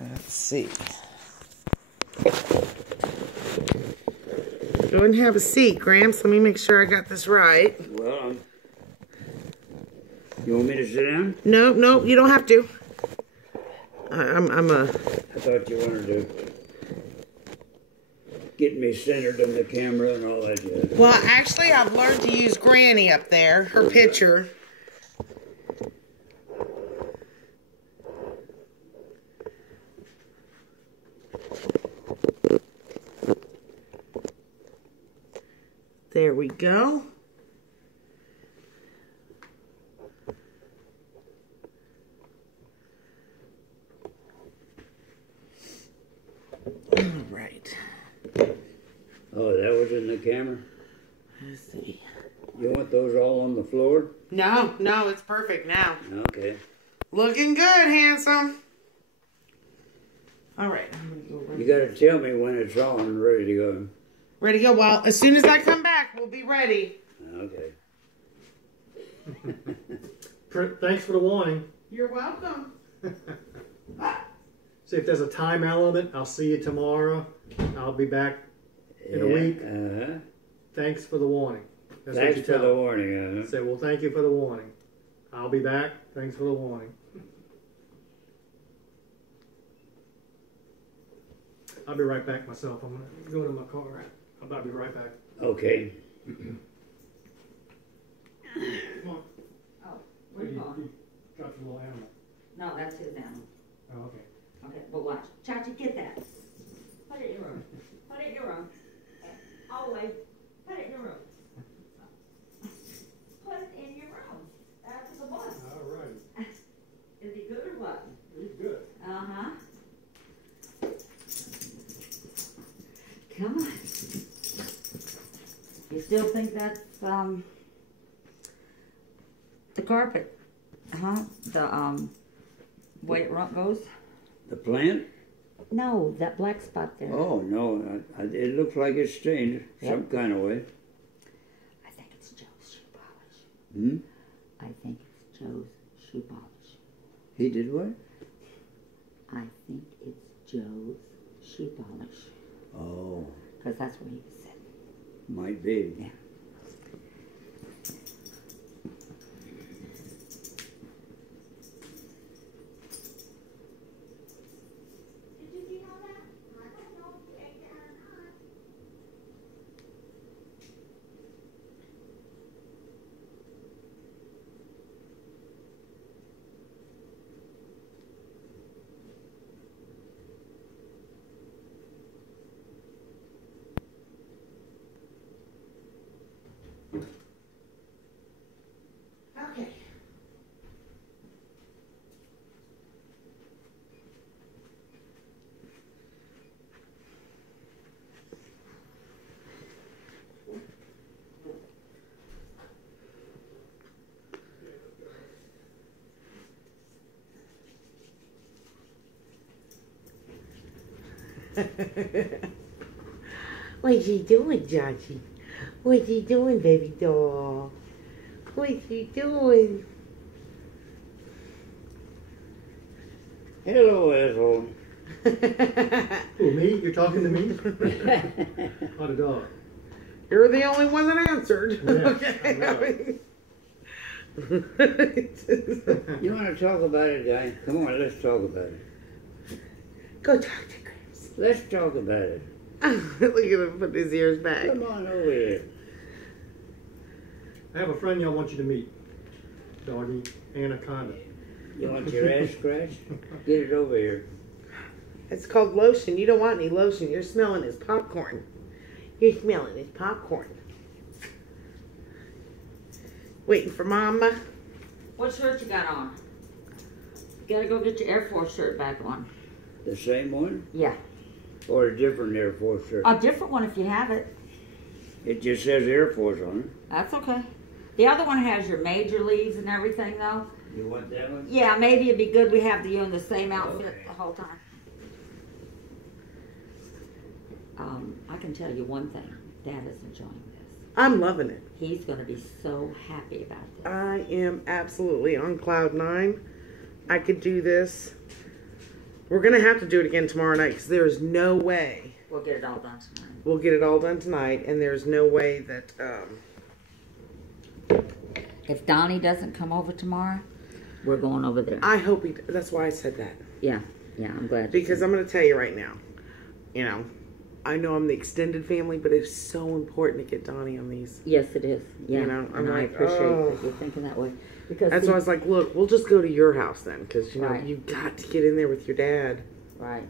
Let's see. Go and have a seat, Gramps. Let me make sure I got this right. Well, you want me to sit down? No, you don't have to. I thought you wanted to get me centered on the camera and all that. Yeah. Well, actually, I've learned to use Granny up there, her picture. There we go. All right. Oh, that was in the camera? Let's see. You want those all on the floor? No, it's perfect now. Okay. Looking good, handsome. All right. I'm gonna go right. You got to tell me when it's on and ready to go. Ready to go. Well, as soon as I come back, we'll be ready. Okay. Thanks for the warning. You're welcome. See if there's a time element. I'll see you tomorrow. I'll be back in a week. Thanks for the warning. That's Thanks what you for tell the them. warning. Say, well, thank you for the warning. I'll be back. Thanks for the warning. I'll be right back myself. I'm going to go to my car. I'll be right back. Okay. Come on. Oh, where you going? Got your little animal. No, that's his animal. Oh, okay. Okay, but watch. Chachi, get that. Put it in your room. Put it in your room. All the way. Put it in your room. Put it in your room. That's the boss. All right. Is he good or what? He's good. Uh-huh. Come on. You still think that's, the carpet? Huh? The, way it goes? The plant? No, that black spot there. Oh, no. It looks like it's stained some kind of way. I think it's Joe's shoe polish. Hmm? I think it's Joe's shoe polish. He did what? I think it's Joe's shoe polish. Oh. Because that's what he was saying. Might be. Yeah. Okay. What's he doing, Chachi? What's he doing, baby doll? What's he doing? Hello, asshole. Who, me? You're talking to me? Or the dog? You're the only one that answered. Yeah, Okay. You want to talk about it, guy? Come on, let's talk about it. Go talk to Chris. Let's talk about it. Look at him put his ears back. Come on over here. I have a friend y'all want you to meet. Doggy Anaconda. You want your ass scratched? Get it over here. It's called lotion. You don't want any lotion. You're smelling his popcorn. You're smelling his popcorn. Waiting for Mama. What shirt you got on? You gotta go get your Air Force shirt back on. The same one? Yeah. Or a different Air Force shirt? A different one if you have it. It just says Air Force on it. That's okay. The other one has your major leagues and everything, though. You want that one? Yeah, maybe it'd be good we have you in the same outfit Okay. the whole time. I can tell you one thing. Dad is enjoying this. I'm loving it. He's going to be so happy about this. I am absolutely on cloud 9. I could do this We're going to have to do it again tomorrow night because there's no way. We'll get it all done tonight. We'll get it all done tonight, and there's no way that... If Donnie doesn't come over tomorrow, we're going over there. I hope he... That's why I said that. Yeah, I'm glad. Because I'm going to tell you right now, I know I'm the extended family, but it's so important to get Donnie on these. Yes, it is. Yeah, I'm I like, appreciate that you're thinking that way. Because that's why I was like, look, we'll just go to your house then, because Right. you've got to get in there with your dad. Right.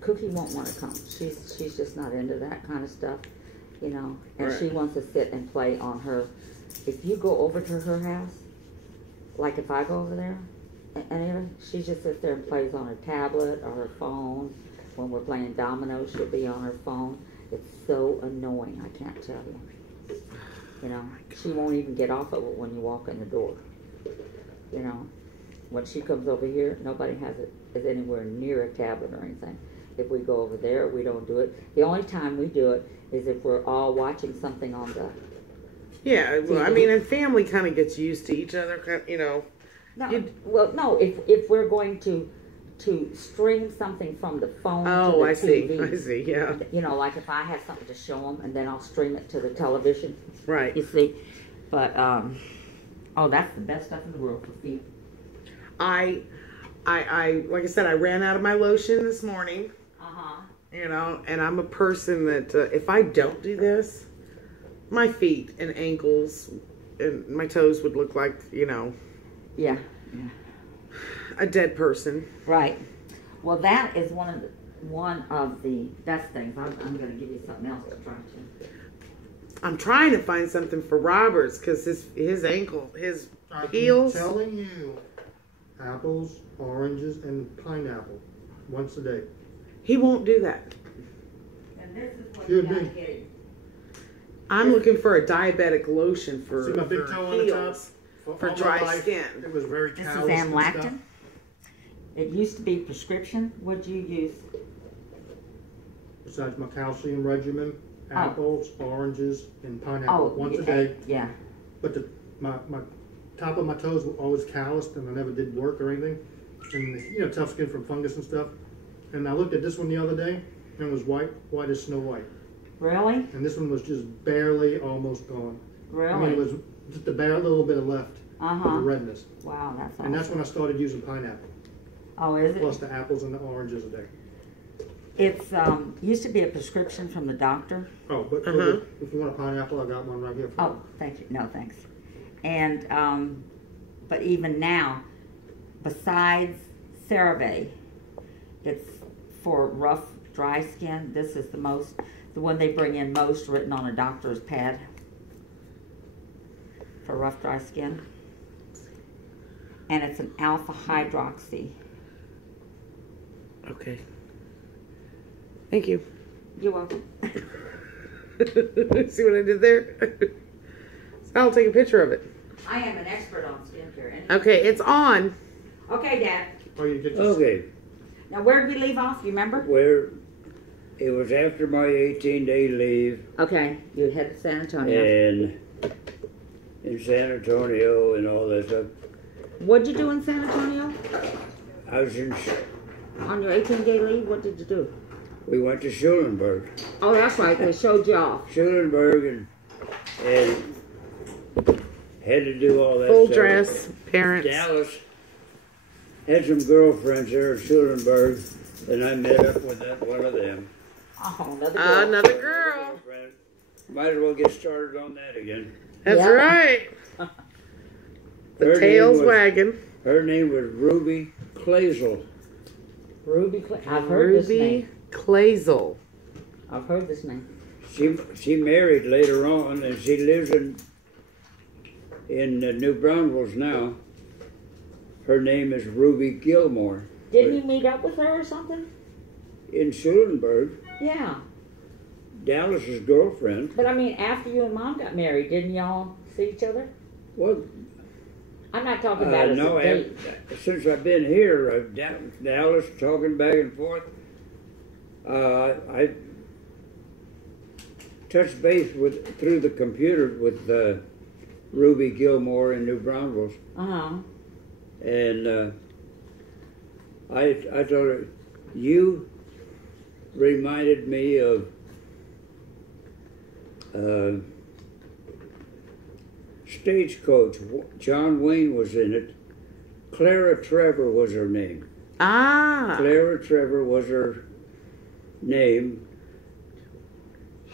Cookie won't want to come. She's just not into that kind of stuff, and Right. she wants to sit and play on her. If you go over to her house, like if I go over there, and she just sits there and plays on her tablet or her phone. When we're playing dominoes, she'll be on her phone. It's so annoying, I can't tell you. She won't even get off of it when you walk in the door. When she comes over here, nobody is anywhere near a tablet or anything. If we go over there, we don't do it. The only time we do it is if we're all watching something on the Yeah, well, I mean, and family kind of gets used to each other, No, if we're going to stream something from the phone to the TV. I see, yeah. Like if I have something to show them, and then I'll stream it to the television. Right. You see? But, that's the best stuff in the world for feet. I like I said, I ran out of my lotion this morning. Uh-huh. And I'm a person that if I don't do this, my feet and ankles and my toes would look like, Yeah. a dead person. Right. Well, that is one of the best things. I'm going to give you something else to try to. I'm trying to find something for Roberts because his ankle, his heels. I'm telling you, apples, oranges, and pineapple once a day. He won't do that. And this is what Should you got to be. get him. I'm looking for a diabetic lotion for See my big for toe on the top? heels, for all my dry life, skin. It was very This calloused is and stuff. Amlactin. It used to be prescription. What'd you use? Besides my calcium regimen, apples, oranges, and pineapple Oh, once a day. Yeah. But my top of my toes were always calloused, and I never did work or anything. And tough skin from fungus and stuff. And I looked at this one the other day, and it was white as Snow White. Really? And this one was just barely almost gone. Really? I mean, it was just a bare little bit of left of the redness. Wow, that's awesome. And that's when I started using pineapple, Oh, is it? plus the apples and the oranges a day. It's used to be a prescription from the doctor. Oh, but if you want a pineapple, I got one right here for you. Oh, thank you. No, thanks. And but even now, besides CeraVe, it's for rough, dry skin. This is the one they bring in most, written on a doctor's pad for rough, dry skin. And it's an alpha hydroxy. Okay. Thank you. You're welcome. See what I did there? So I'll take a picture of it. I am an expert on skincare. Okay, it's on. Okay, Dad. Oh, you get this. Okay, Now, where did we leave off? You remember? where it was after my 18-day leave, Okay, you headed to San Antonio. and in San Antonio and all that stuff. What'd you do in San Antonio? I was in, On your 18-day leave, what did you do? we went to Schulenburg. Oh, that's right. They showed you off. Schulenburg and had to do all that Full stuff. dress, parents. Dallas had some girlfriends there at Schulenburg, and I met up with one of them. Oh, another girl. Another girl. Girlfriend. Might as well get started on that again. That's Yeah. right. The Her tail's name was- wagging. Her name was Ruby Clazel. Ruby I've heard this Ruby name. Clazel. I've heard this name. She married later on, and she lives in New Braunfels now. Her name is Ruby Gilmore. Didn't you meet up with her or something? In Schulenburg, Yeah. Dallas's girlfriend. But I mean, after you and Mom got married, didn't y'all see each other? Well, I'm not talking about as no, a date. since I've been here, Dallas talking back and forth. I touched base through the computer with Ruby Gilmore in New Braunfels, Uh-huh. and I told her, you reminded me of Stagecoach. John Wayne was in it. Clara Trevor was her name. Ah. Clara Trevor was her name,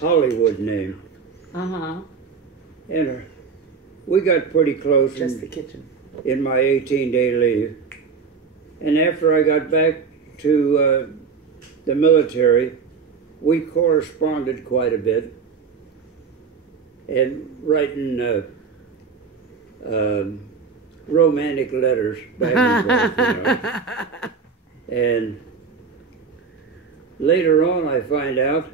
Hollywood name. Uh-huh. And we got pretty close Just the kitchen. in my 18-day leave. And after I got back to the military, we corresponded quite a bit and writing romantic letters back and forth, you know. And later on, I find out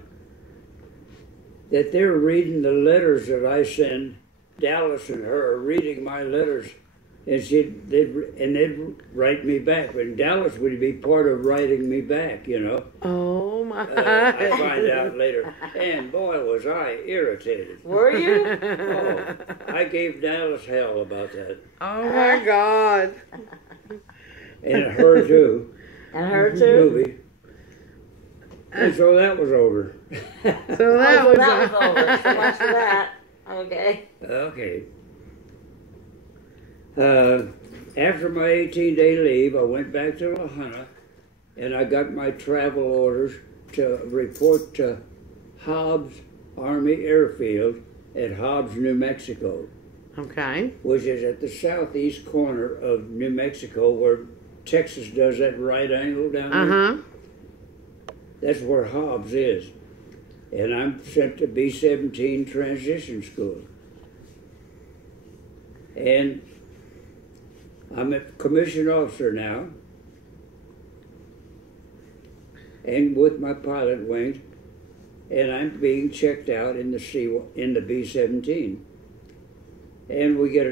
that they're reading the letters that I send. Dallas and her are reading my letters, and they'd write me back. And Dallas would be part of writing me back, you know. Oh my! I find out later, and boy, was I irritated. Were you? Oh, I gave Dallas hell about that, Oh my God! and her too. And her too? Movie. And so that was over. So that Oh, was, so that was over. So much for that. Okay. Okay. After my 18-day leave, I went back to La Habana, and I got my travel orders to report to Hobbs Army Airfield at Hobbs, New Mexico, okay. which is at the southeast corner of New Mexico, where Texas does that right angle down there. Uh huh. That's where Hobbs is. And I'm sent to B-17 transition school. And I'm a commissioned officer now, and with my pilot wing, and I'm being checked out in the B-17. And we get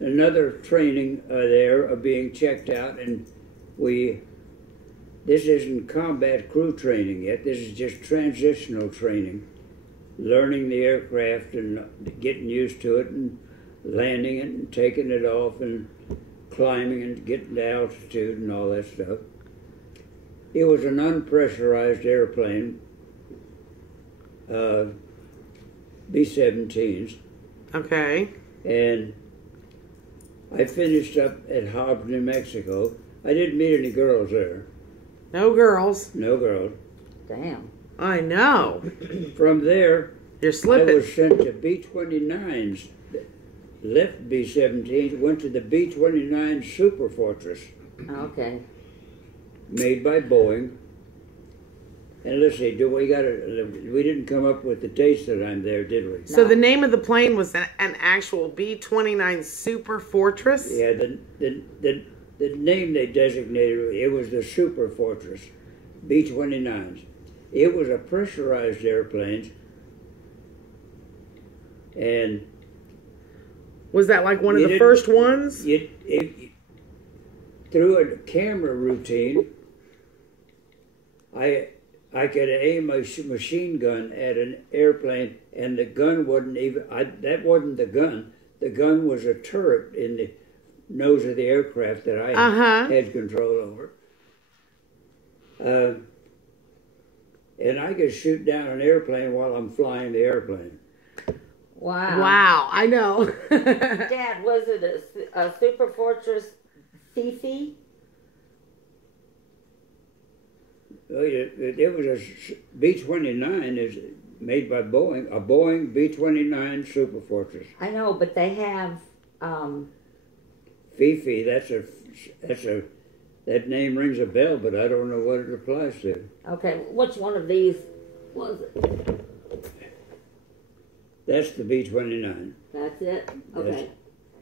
another training there of being checked out, and this isn't combat crew training yet. This is just transitional training, learning the aircraft and getting used to it and landing it and taking it off and climbing and getting to altitude and all that stuff. It was an unpressurized airplane, B-17s, Okay. and I finished up at Hobbs, New Mexico. I didn't meet any girls there. No girls. No girls. Damn. I know. From there, You're I slipping. was sent to B-29s, left B-17s, went to the B-29 Super Fortress, Okay. made by Boeing. And let's see, we didn't come up with the dates that I'm there, did we? So No. the name of the plane was an actual B-29 Super Fortress? Yeah, the name they designated, it was the Super Fortress, B-29s. It was a pressurized airplane, and Was that like one of You the didn't- first ones? through a camera routine, I could aim a machine gun at an airplane, and the gun wasn't even, that wasn't the gun. The gun was a turret in the nose of the aircraft that I Uh-huh. had control over. And I could shoot down an airplane while I'm flying the airplane. Wow. Wow, I know. Dad, was it a Super Fortress Fifi? It was a B-29 is made by Boeing, a Boeing B-29 Super Fortress. I know, but they have, Fifi, that name rings a bell, but I don't know what it applies to. okay, which one of these was it? That's the B-29. That's it? Okay.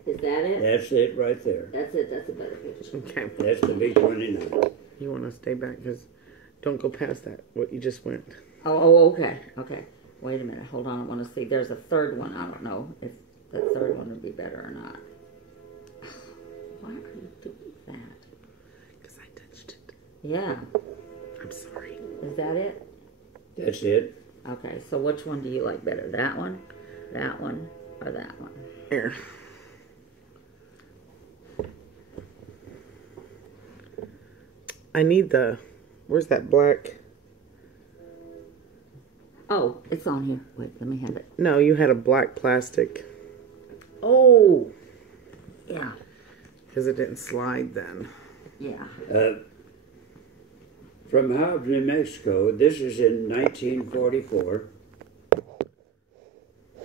Is that it? That's it right there. That's it. That's a better picture. Okay. That's the B-29. You want to stay back because don't go past that, what you just went. Oh, okay. Okay. Wait a minute. Hold on. I want to see. There's a third one. I don't know if the third one would be better or not. Why are you doing that? Because I touched it. Yeah. I'm sorry. Is that it? That's it. Okay. So which one do you like better? That one, or that one? I need the. Where's that black? Oh, it's on here. Wait, let me have it. No, you had a black plastic. Oh, yeah, Because it didn't slide then. yeah. From Hobbs, New Mexico, this is in 1944.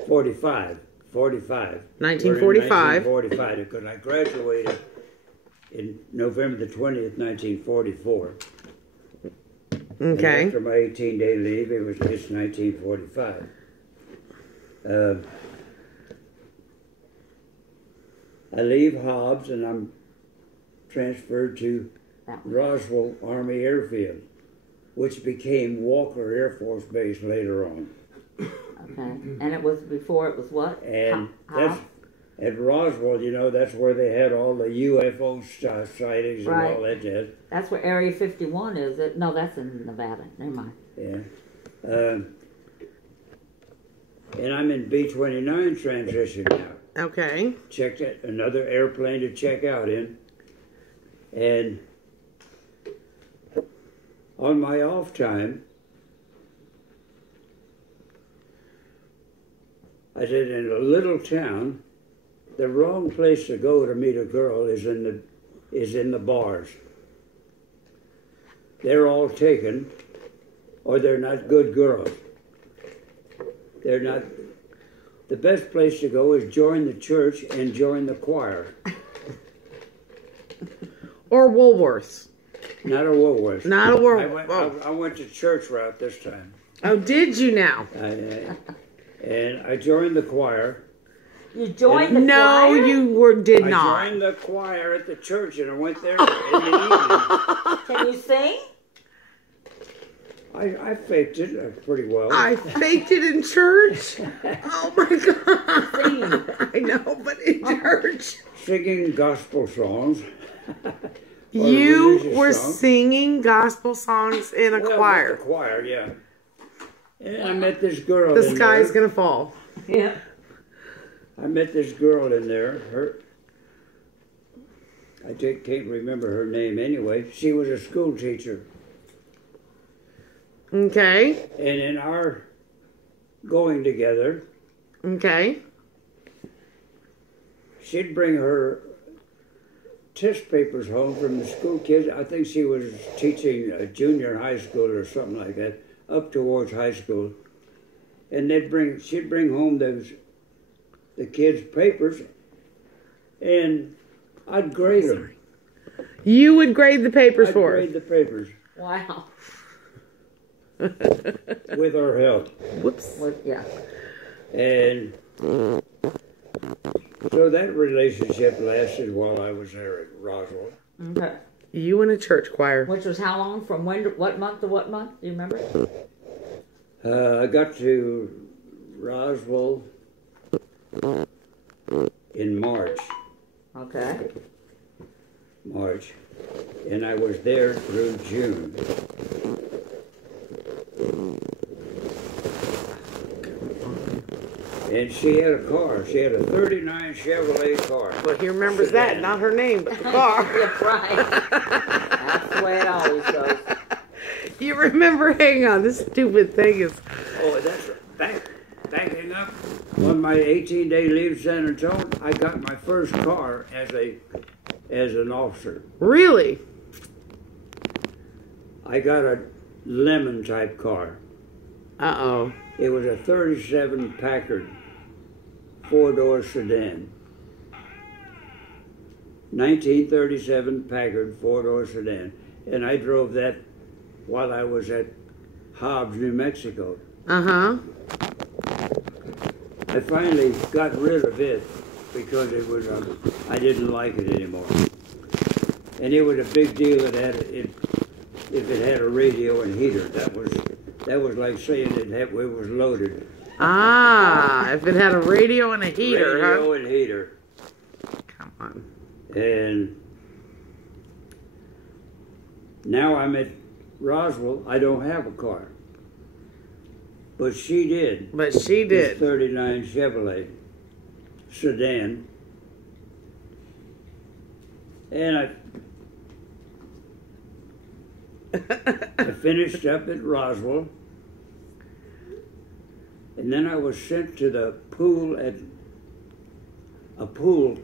45. 1945. 1945, because I graduated in November the 20th, 1944. And Okay. after my 18-day leave, it's 1945. I leave Hobbs and I'm transferred to Roswell Army Airfield, which became Walker Air Force Base later on. Okay, and it was before it was what? And How? that's at Roswell, you know, that's where they had all the UFO sightings and all that jazz. That's where Area 51 is. No, that's in Nevada. Never mind. Yeah. And I'm in B-29 transition now. Okay. Checked it, another airplane to check out in. And on my off time, I said, in a little town, the wrong place to go to meet a girl is in the bars. They're all taken, or they're not good girls. They're not. The best place to go is join the church and join the choir. Or Woolworths. Not a Woolworth. Not a Woolworth. I went to church route this time. Oh, did you now? And I joined the choir. You joined the No, choir? you did not. I joined the choir at the church, and I went there in the evening. Can you sing? I faked it pretty well. I faked it in church? Oh my God. Sing. I know, but in church. Singing gospel songs. You religious were songs. singing gospel songs in a Well, choir. with the choir, yeah. And I met this girl The in sky's there. gonna fall. Yeah. I met this girl in there. I can't remember her name anyway. She was a school teacher. Okay. And in our going together, Okay. she'd bring her test papers home from the school kids. I think she was teaching a junior high school or something like that, up towards high school. And she'd bring home the kids' papers, and I'd grade them. You would grade the papers I'd for grade us. the papers Wow. with her help. Whoops. Yeah. And so that relationship lasted while I was there at Roswell. Okay. You in a church choir. Which was how long? From when? What month to what month? Do you remember? I got to Roswell in March. Okay. And I was there through June. And she had a car. She had a 39 Chevrolet car. Well, he remembers that. Not her name, but the car. Yeah, right. That's the way it always goes. You remember, hang on, this stupid thing is... Oh, that's backing up. On my 18-day leave to San Antonio, I got my first car as an officer. Really? I got a lemon type car. Uh-oh. It was a 37 Packard 4-door sedan. 1937 Packard 4-door sedan. And I drove that while I was at Hobbs, New Mexico. Uh-huh. I finally got rid of it because it was I didn't like it anymore. And it was a big deal if it had a radio and heater. That was like saying it was loaded. Ah, if it had a radio and a heater, Radio and heater. Come on. And now I'm at Roswell. I don't have a car. But she did. But she This did. 39 Chevrolet sedan. I finished up at Roswell, and then I was sent to the pool at a pool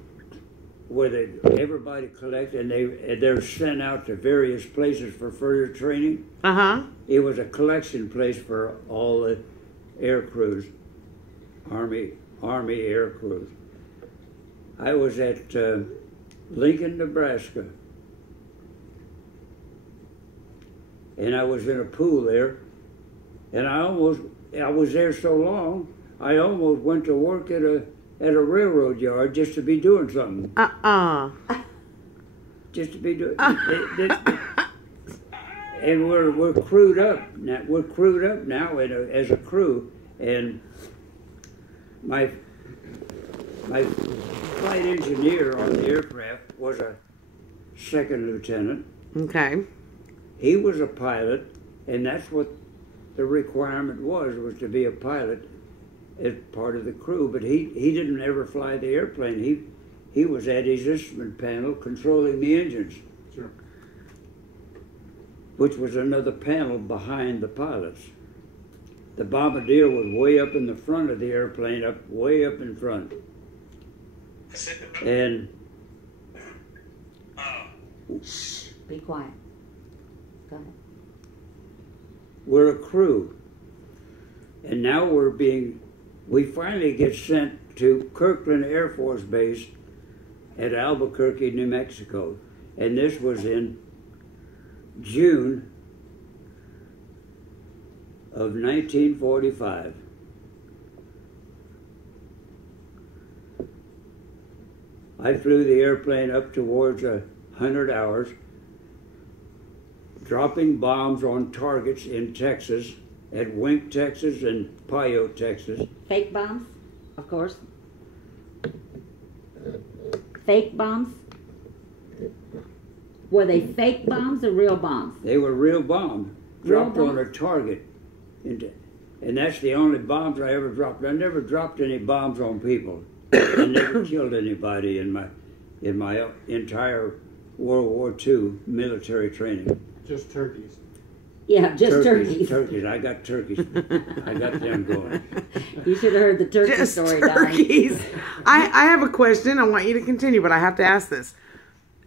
where everybody collected, and they're sent out to various places for further training. It was a collection place for all the air crews, Army air crews. I was at Lincoln, Nebraska, and I was in a pool there, and I was there so long, I almost went to work at a railroad yard just to be doing something. Just to be doing. And we're crewed up now. We're crewed up now as a crew, and my flight engineer on the aircraft was a second lieutenant. Okay. He was a pilot, and that's what the requirement was to be a pilot as part of the crew. But he didn't ever fly the airplane. He was at his instrument panel controlling the engines. Sure. Which was another panel behind the pilots. The bombardier was way up in the front of the airplane, way up in front. And Shh, be quiet. Go ahead. we're a crew. And now we finally get sent to Kirkland Air Force Base at Albuquerque, New Mexico. And this was in June of 1945. I flew the airplane up towards 100 hours, dropping bombs on targets in Texas, at Wink, Texas, and Payo, Texas. Fake bombs, of course. Fake bombs? Were they fake bombs or real bombs? They were real bombs, Real dropped on a bombs? target. And that's the only bombs I ever dropped. I never dropped any bombs on people. I never killed anybody in my entire World War II military training. Just turkeys. Yeah, just turkeys. Turkeys. I got turkeys. I got them going. You should have heard the turkey Just story, Donnie. turkeys. I have a question. I want you to continue, but I have to ask this.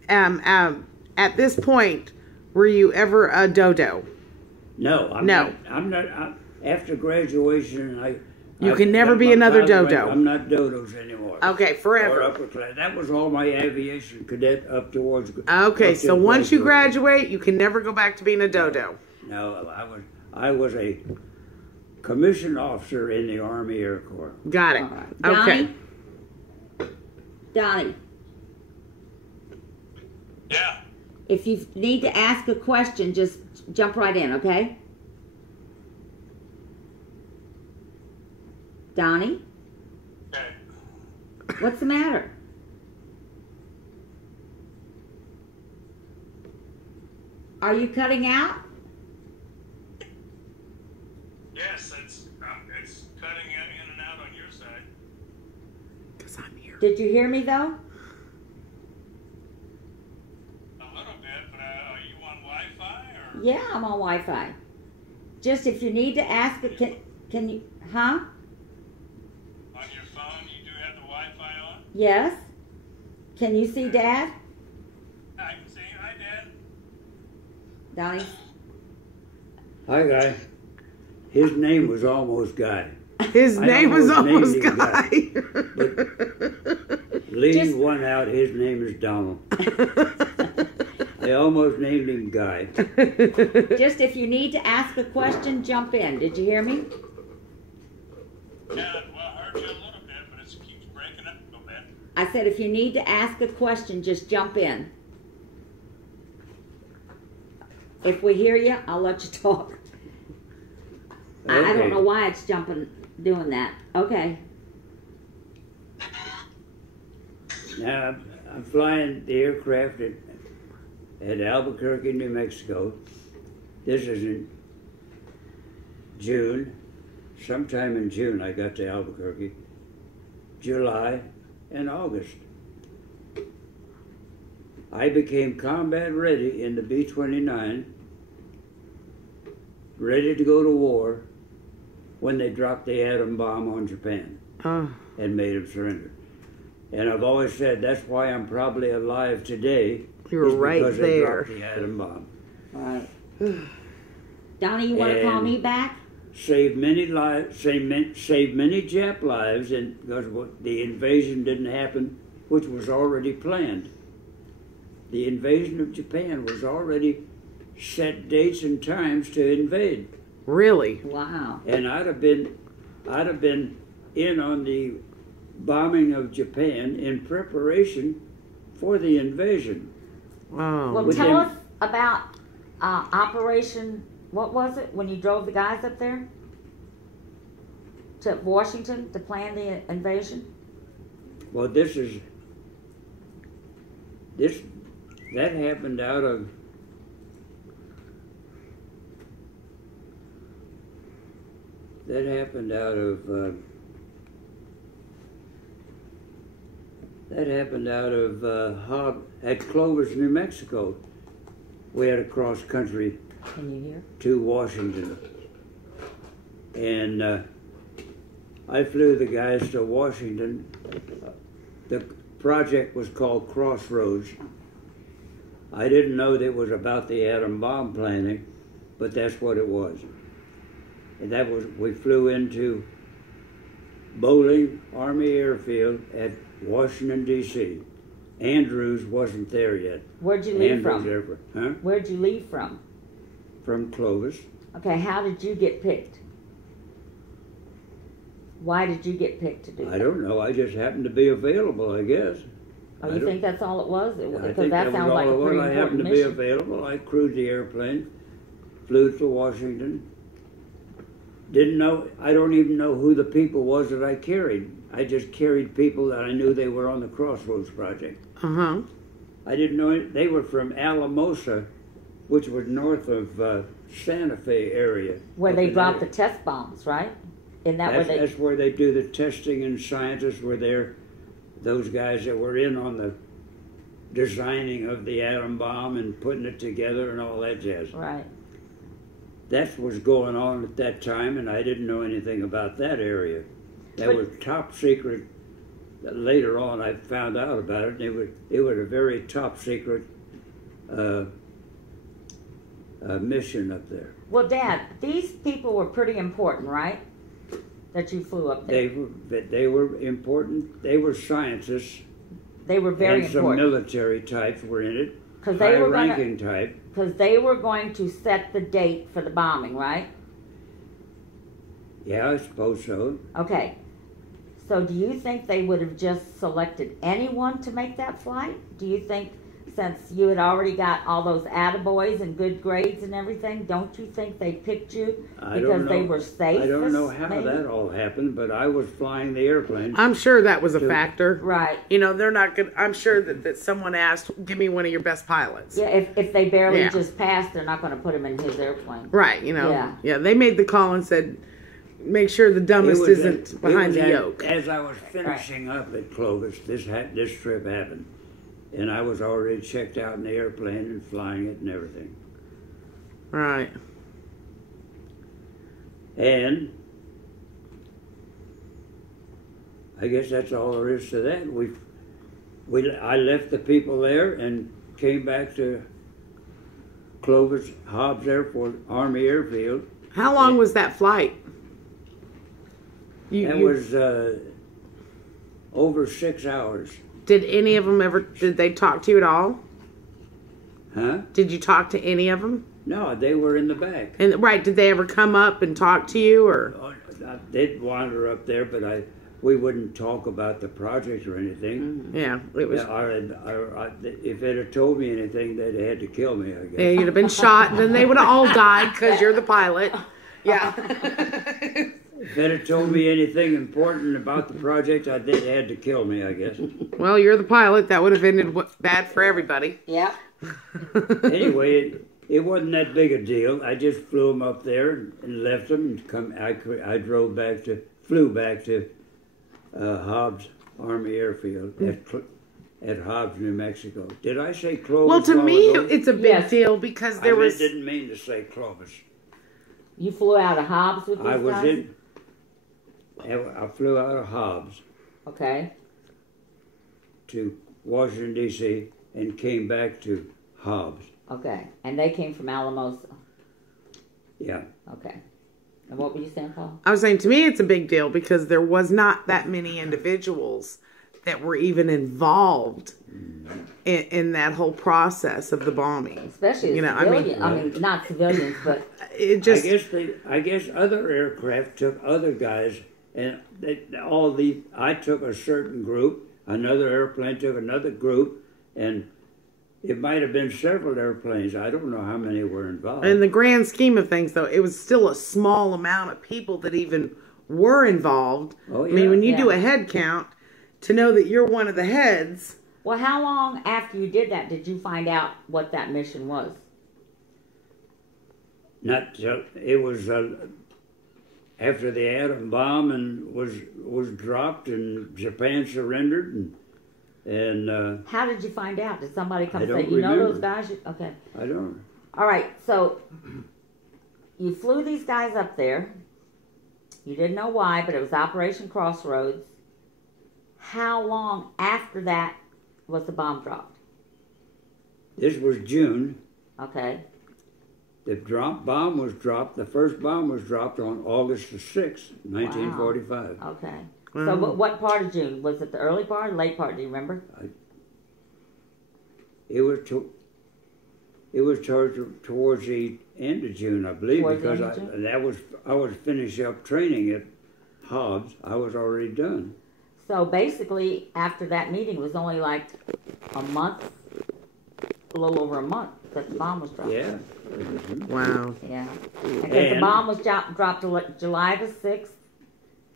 At this point, were you ever a dodo? No, I'm No. not. After graduation, You I can never got be my another pilot dodo. rank. I'm not dodos anymore. Okay, Or forever. upper class. That was all my aviation cadet up towards. Okay, up so to once you graduation. graduate, you can never go back to being a dodo. No, I was a commissioned officer in the Army Air Corps. Got it. All right. Okay. Donnie, Yeah. if you need to ask a question, just jump right in, okay? Donnie, Okay. what's the matter? Are you cutting out? Yes, it's cutting in and out on your side. Because I'm here. Did you hear me though? A little bit, but are you on Wi-Fi or? Yeah, I'm on Wi-Fi. Just if you need to ask a, can you, huh? On your phone, you do have the Wi-Fi on? Yes? Can you see Dad? I can see. Hi, Dad. Donnie? Hi, Guy. His name was almost Guy. His I name was almost almost named him Guy. Leave Just- one out. His name is Donald. I almost named him Guy. Just if you need to ask a question, jump in. Did you hear me? Yeah, well, I heard you a little bit, but it keeps breaking up a little bit. I said if you need to ask a question, just jump in. If we hear you, I'll let you talk. I don't Okay. know why it's doing that. Okay. Now, I'm flying the aircraft at Albuquerque, New Mexico. This is in June. Sometime in June I got to Albuquerque. July and August. I became combat ready in the B-29 ready to go to war when they dropped the atom bomb on Japan and made them surrender. And I've always said that's why I'm probably alive today. You're right because there. they dropped the atom bomb. Right. Donnie, you want to call me back? Saved many lives, saved many Jap lives, and because the invasion didn't happen, which was already planned. The invasion of Japan was already set dates and times to invade. Really? Wow. And I'd have been in on the bombing of Japan in preparation for the invasion. Wow. Well, With tell them- us about Operation, what was it, when you drove the guys up there to Washington to plan the invasion? Well, that happened out of at Clovis, New Mexico. We had a cross country Can you hear? to Washington, and I flew the guys to Washington. The project was called Crossroads. I didn't know that it was about the atom bomb planning, but that's what it was. And we flew into Bowling Army Airfield at Washington, D.C. Andrews wasn't there yet. Where'd you leave from? Huh? Where'd you leave from? From Clovis. Okay, how did you get picked? Why did you get picked to do that? I don't know. I just happened to be available, I guess. Oh, you think that's all it was? I Because think that was sounds like all a it was. pretty I happened important to be mission. available. I crewed the airplane, flew to Washington. Didn't know. I don't even know who the people was that I carried. I just carried people that I knew they were on the Crossroads project. Uh-huh. I didn't know it. They were from Alamosa, which was north of Santa Fe area. Where up they in dropped the there. test bombs, right? Isn't that where That's where they do the testing, and scientists were there. Those guys that were in on the designing of the atom bomb and putting it together and all that jazz. Right. That was going on at that time, and I didn't know anything about that area. That was top secret. Later on, I found out about it. And it was a very top secret mission up there. Well, Dad, these people were pretty important, right? That you flew up there. They were important. They were scientists. They were very and some important. military types were in it. Because they were high-ranking type. Because they were going to set the date for the bombing, right? Yeah, I suppose so. Okay. So do you think they would have just selected anyone to make that flight? Do you think, since you had already got all those attaboys and good grades and everything, don't you think they picked you because they were safe? I don't know how that all happened, but I was flying the airplane. I'm sure that was a factor. Right. You know, they're not good. I'm sure that someone asked, give me one of your best pilots. Yeah, if they barely just passed, they're not going to put him in his airplane. Right, you know. Yeah. Yeah, they made the call and said, make sure the dumbest isn't behind the yoke. As I was finishing up at Clovis, this trip happened. And I was already checked out in the airplane and flying it and everything. Right. And I guess that's all there is to that. I left the people there and came back to Clovis Hobbs Army Airfield. How long was that flight? That was over 6 hours. Did any of them did they talk to you at all? Huh? Did you talk to any of them? No, they were in the back. And right, did they ever come up and talk to you, or? They'd wander up there, but we wouldn't talk about the project or anything. Yeah, it was. If they'd have told me anything, they'd have had to kill me, I guess. Yeah, you'd have been shot, and then they would have all died because you're the pilot. Yeah. If they'd have told me anything important about the project, they'd have had to kill me, I guess. Well, you're the pilot. That would have ended bad for everybody. Yeah. Anyway, it wasn't that big a deal. I just flew them up there and left them, and I flew back to Hobbs Army Airfield at Hobbs, New Mexico. Did I say Clovis? Well, to me, it's a big deal because there was. I didn't mean to say Clovis. You flew out of Hobbs with these I was guys? I flew out of Hobbs Okay. to Washington, D.C., and came back to Hobbs. Okay. And they came from Alamosa. Yeah. Okay. And what were you saying, Paul? I was saying, to me, it's a big deal because there was not that many individuals that were even involved in that whole process of the bombing. Especially You know, civilians. I mean, not civilians, but It just, I guess other aircraft took other guys, and I took a certain group, another airplane took another group, and it might have been several airplanes. I don't know how many were involved. in the grand scheme of things, though, it was still a small amount of people that even were involved. Oh, I mean, when you Yeah. do a head count, to know that you're one of the heads. well, how long after you did that did you find out what that mission was? Not till it was after the atom bomb and was dropped and Japan surrendered and How did you find out? Did somebody come I say, don't you know those remember. guys? Okay. I don't. All right. So you flew these guys up there. You didn't know why, but it was Operation Crossroads. How long after that was the bomb dropped? This was June. Okay. The bomb was dropped. The first bomb was dropped on August the 6th, 1945. Okay. Wow. So what part of June? Was it the early part or late part? Do you remember? It was towards the end of June, I believe, Towards the because end of June? I was finishing up training at Hobbs. I was already done. So basically, after that meeting, it was only like a month, a little over a month that the bomb was dropped. Yeah. Wow. Yeah. Because the And- bomb was dropped July the 6th,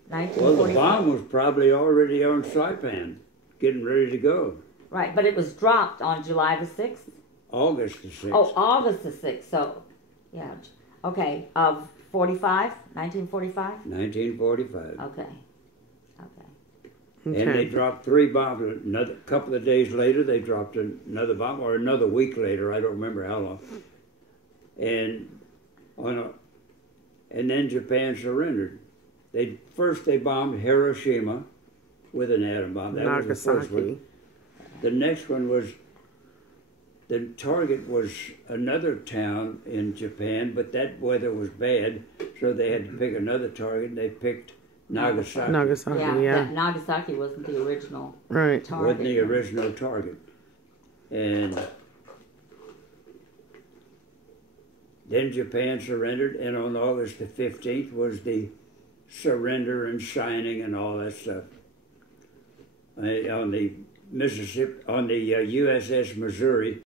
Well, 1945. the bomb was probably already on Saipan, getting ready to go. Right, but it was dropped on July the 6th? August the 6th. Oh, August the 6th. So, yeah. Okay. Of 1945? 1945. Okay. Okay. And they Okay. dropped 3 bombs. Another couple of days later, they dropped another bomb, or another week later. I don't remember how long. And and then Japan surrendered. They bombed Hiroshima with an atom bomb. That was the first one. Nagasaki. The next one was, the target was another town in Japan, but that weather was bad, so they had to pick another target, and they picked Nagasaki. Nagasaki, Yeah, yeah. that Nagasaki wasn't the original Right. target. Wasn't the original target. And then Japan surrendered, and on August the 15th was the surrender and signing and all that stuff. On the USS Missouri,